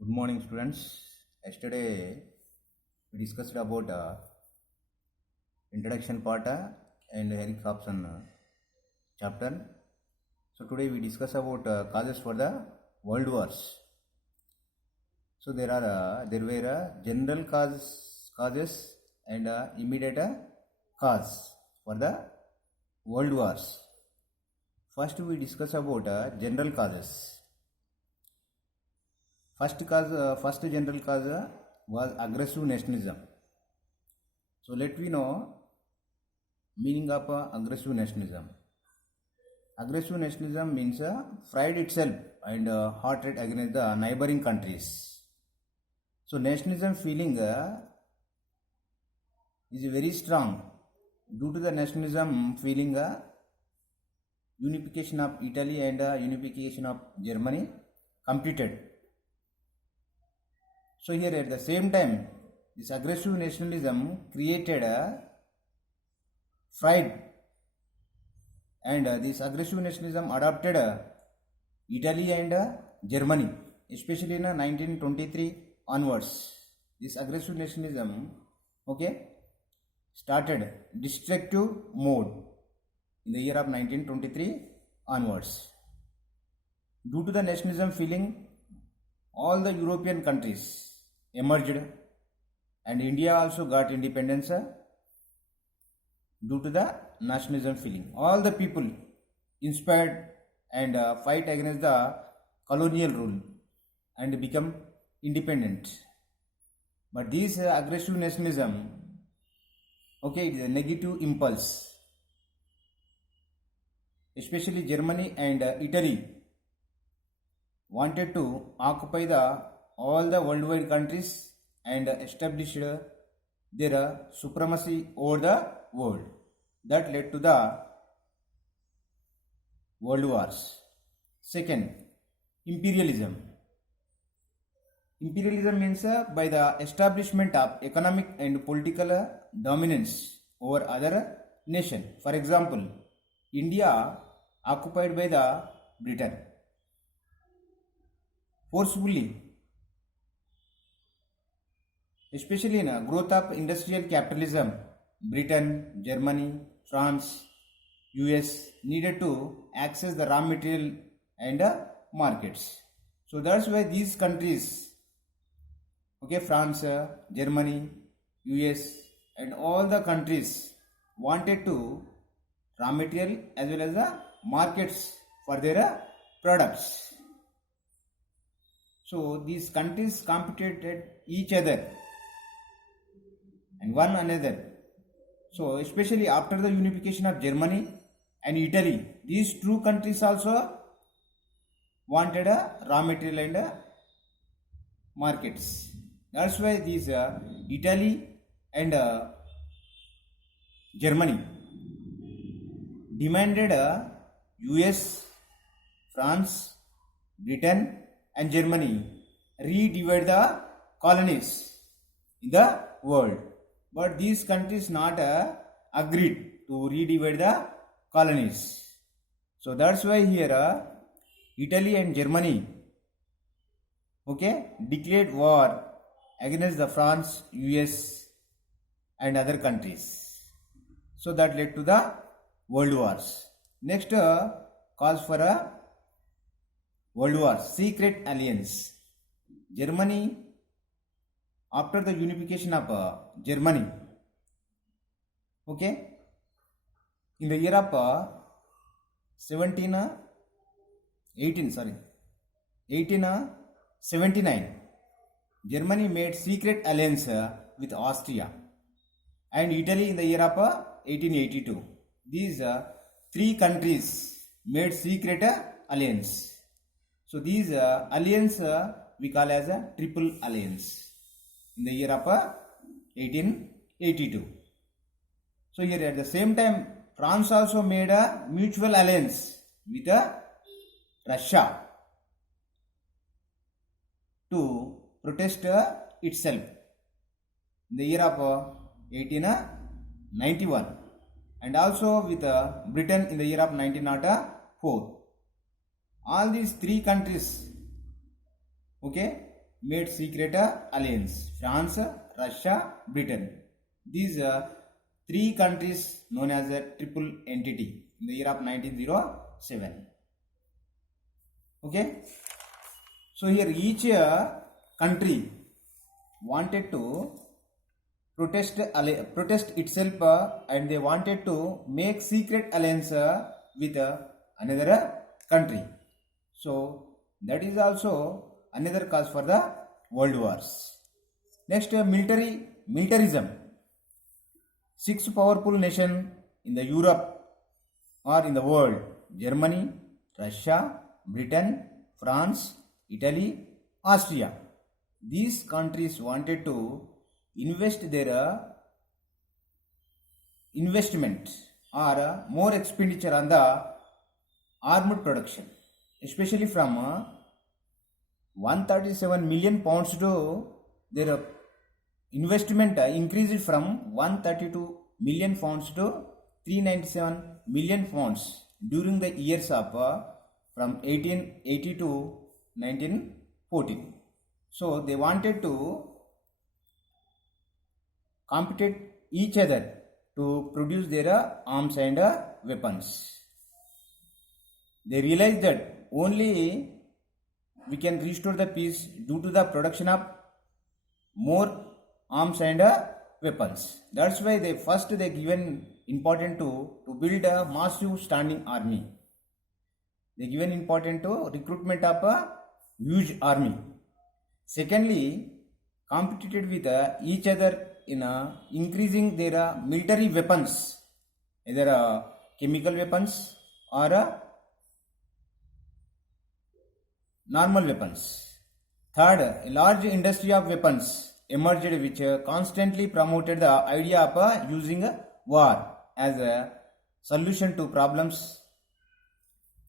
Good morning, students. Yesterday we discussed about introduction part and Eric Hobson chapter. So today we discuss about causes for the world wars. So there were general causes and immediate cause for the world wars. First we discuss about general causes. First general cause was aggressive nationalism. So let we know meaning of aggressive nationalism. Aggressive nationalism means pride itself and hot rate against the neighboring countries. So nationalism feeling is very strong. Due to the nationalism feeling, unification of Italy and unification of Germany completed. So here at the same time, this aggressive nationalism created a pride, and this aggressive nationalism adopted Italy and Germany, especially in 1923 onwards. This aggressive nationalism, started destructive mode in the year of 1923 onwards. Due to the nationalism feeling, all the European countries emerged, and India also got independence due to the nationalism feeling. All the people inspired and fight against the colonial rule and become independent. But this aggressive nationalism, it is a negative impulse. Especially Germany and Italy wanted to occupy all the worldwide countries and established their supremacy over the world. That led to the world wars. Second, imperialism. Imperialism means by the establishment of economic and political dominance over other nation. For example, India occupied by the Britain forcefully, especially in growth of industrial capitalism. Britain, Germany, France, US needed to access the raw material and markets. So that's why these countries, France, Germany, US and all the countries wanted to raw material as well as the markets for their products. So these countries competed each other and one another. So especially after the unification of Germany and Italy, these two countries also wanted a raw material and markets. That's why these Italy and Germany demanded US, France, Britain and Germany redivide the colonies in the world. But these countries not agreed to redivide the colonies. So that's why here Italy and Germany declared war against the France, US and other countries. So that led to the world wars. Next cause for a world war, secret alliance. Germany, after the unification of Germany, in the year of 1879, Germany made secret alliance with Austria and Italy in the year of 1882. These three countries made secret alliance. So these alliance we call as a triple alliance in the year of 1882. So here at the same time, France also made a mutual alliance with Russia to protest itself in the year of 1891, and also with Britain in the year of 1904. All these three countries made secret alliance. France, Russia, Britain. These three countries known as a triple entity in the year of 1907. Okay. So here each country wanted to protest itself and they wanted to make secret alliance with another country. So that is also another cause for the world wars. Next, militarism. Six powerful nations in the Europe or in the world: Germany, Russia, Britain, France, Italy, Austria. These countries wanted to invest their investment or more expenditure on the armed production, especially from 137 million pounds to their investment increased from 132 million pounds to 397 million pounds during the years of from 1880 to 1914. So they wanted to compete each other to produce their arms and weapons. They realized that only we can restore the peace due to the production of more arms and weapons. That's why they given important to build a massive standing army. They given important to recruitment of a huge army. Secondly, competed with each other in increasing their military weapons, either chemical weapons or normal weapons. Third, a large industry of weapons emerged which constantly promoted the idea of using war as a solution to problems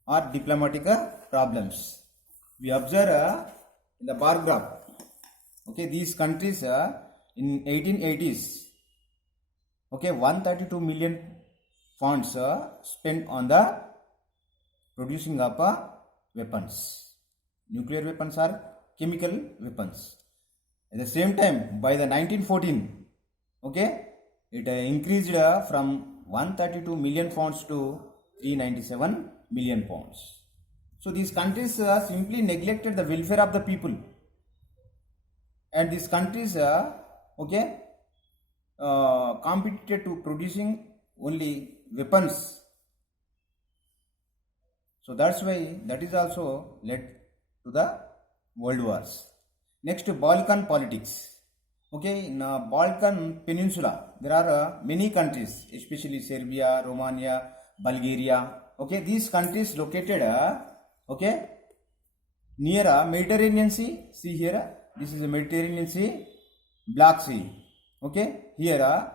or diplomatic problems. We observe in the bar graph. Okay, these countries in 1880s, okay, 132 million pounds spent on the producing of weapons. Nuclear weapons or chemical weapons. At the same time, by the 1914, okay, it increased from 132 million pounds to 397 million pounds. So these countries simply neglected the welfare of the people, and these countries okay, competed to producing only weapons. So that's why that is also led to the world wars. Next, Balkan politics. Okay, in Balkan Peninsula, there are many countries, especially Serbia, Romania, Bulgaria. Okay, these countries located, okay, near Mediterranean Sea. See here, this is a Mediterranean Sea, Black Sea. Okay, here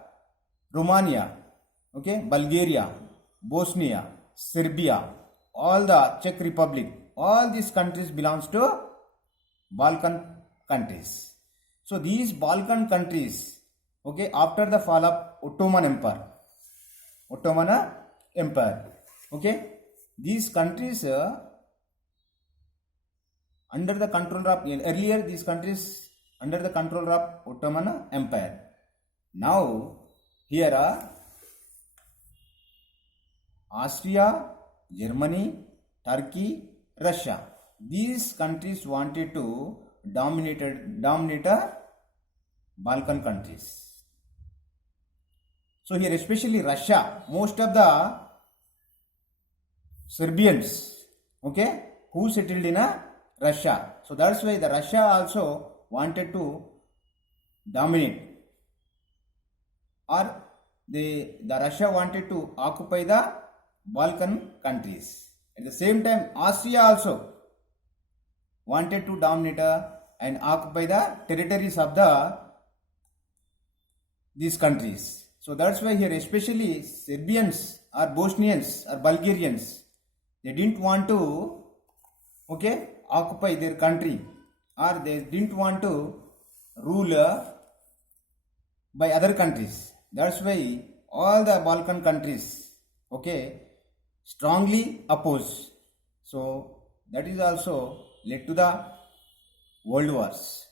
Romania, okay, Bulgaria, Bosnia, Serbia, all the Czech Republic, all these countries belongs to Balkan countries. So these Balkan countries, okay, after the fall of Ottoman Empire, okay, these countries under the control of, earlier these countries under the control of Ottoman Empire. Now here Austria, Germany, Turkey, Russia. These countries wanted to dominate Balkan countries. So here especially Russia, most of the Serbians, okay, who settled in Russia. So that's why the Russia also wanted to dominate, or the Russia wanted to occupy the Balkan countries. At the same time, Austria also wanted to dominate and occupy the territories of these countries. So that's why here especially Serbians or Bosnians or Bulgarians, they didn't want to, okay, occupy their country, or they didn't want to rule by other countries. That's why all the Balkan countries, okay, strongly oppose. So that is also led to the world wars.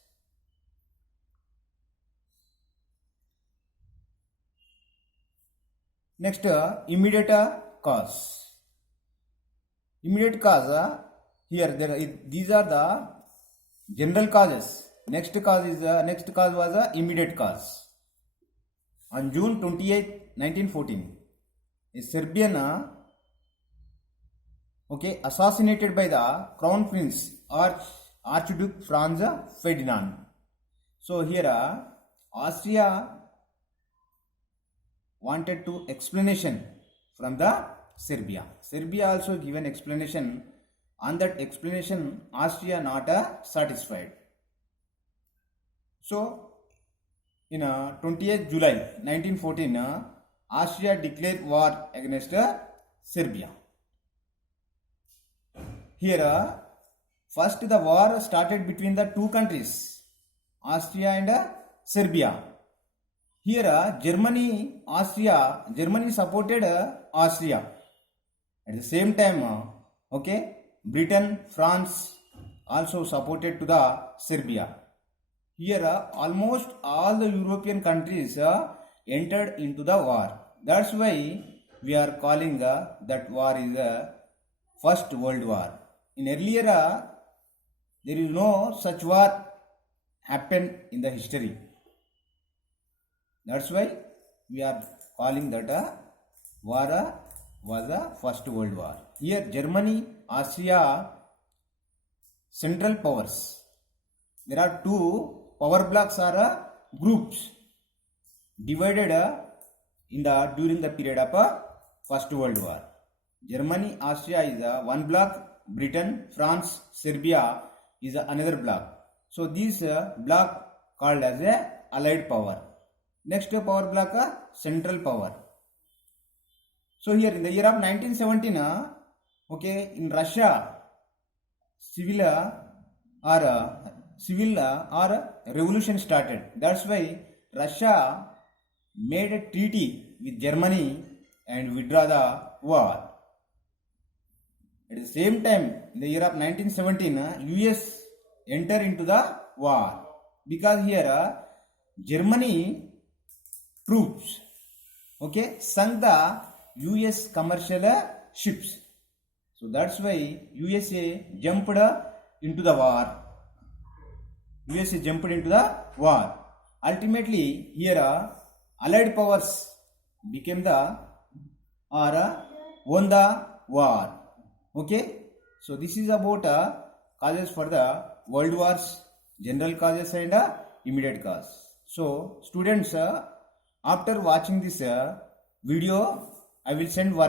Next, immediate cause. Immediate cause, these are the general causes. Next cause was immediate cause. On June 28, 1914, a Serbian assassinated by the Crown Prince Archduke Franz Ferdinand. So here Austria wanted to explanation from the Serbia. Serbia also given explanation. On that explanation, Austria not satisfied. So in 28th July 1914, Austria declared war against Serbia. Here, first the war started between the two countries, Austria and Serbia. Here, Germany supported Austria. At the same time, Britain, France also supported to the Serbia. Here, almost all the European countries entered into the war. That's why we are calling that war is First World War. In earlier, there is no such war happened in the history. That's why we are calling that war was the First World War. Here, Germany, Austria, central powers. There are two power blocks or groups divided during the period of First World War. Germany, Austria is one block. Britain, France, Serbia is another block. So this block called as a Allied power. Next power block, central power. So here in the year of 1917, in Russia, civil revolution started. That's why Russia made a treaty with Germany and withdraw the war. At the same time, in the year of 1917, US entered into the war because here Germany troops sunk the US commercial ships. So that's why USA jumped into the war. Ultimately, here Allied powers became won the war. So this is about causes for the world wars, general causes and immediate cause. So students, after watching this video, I will send one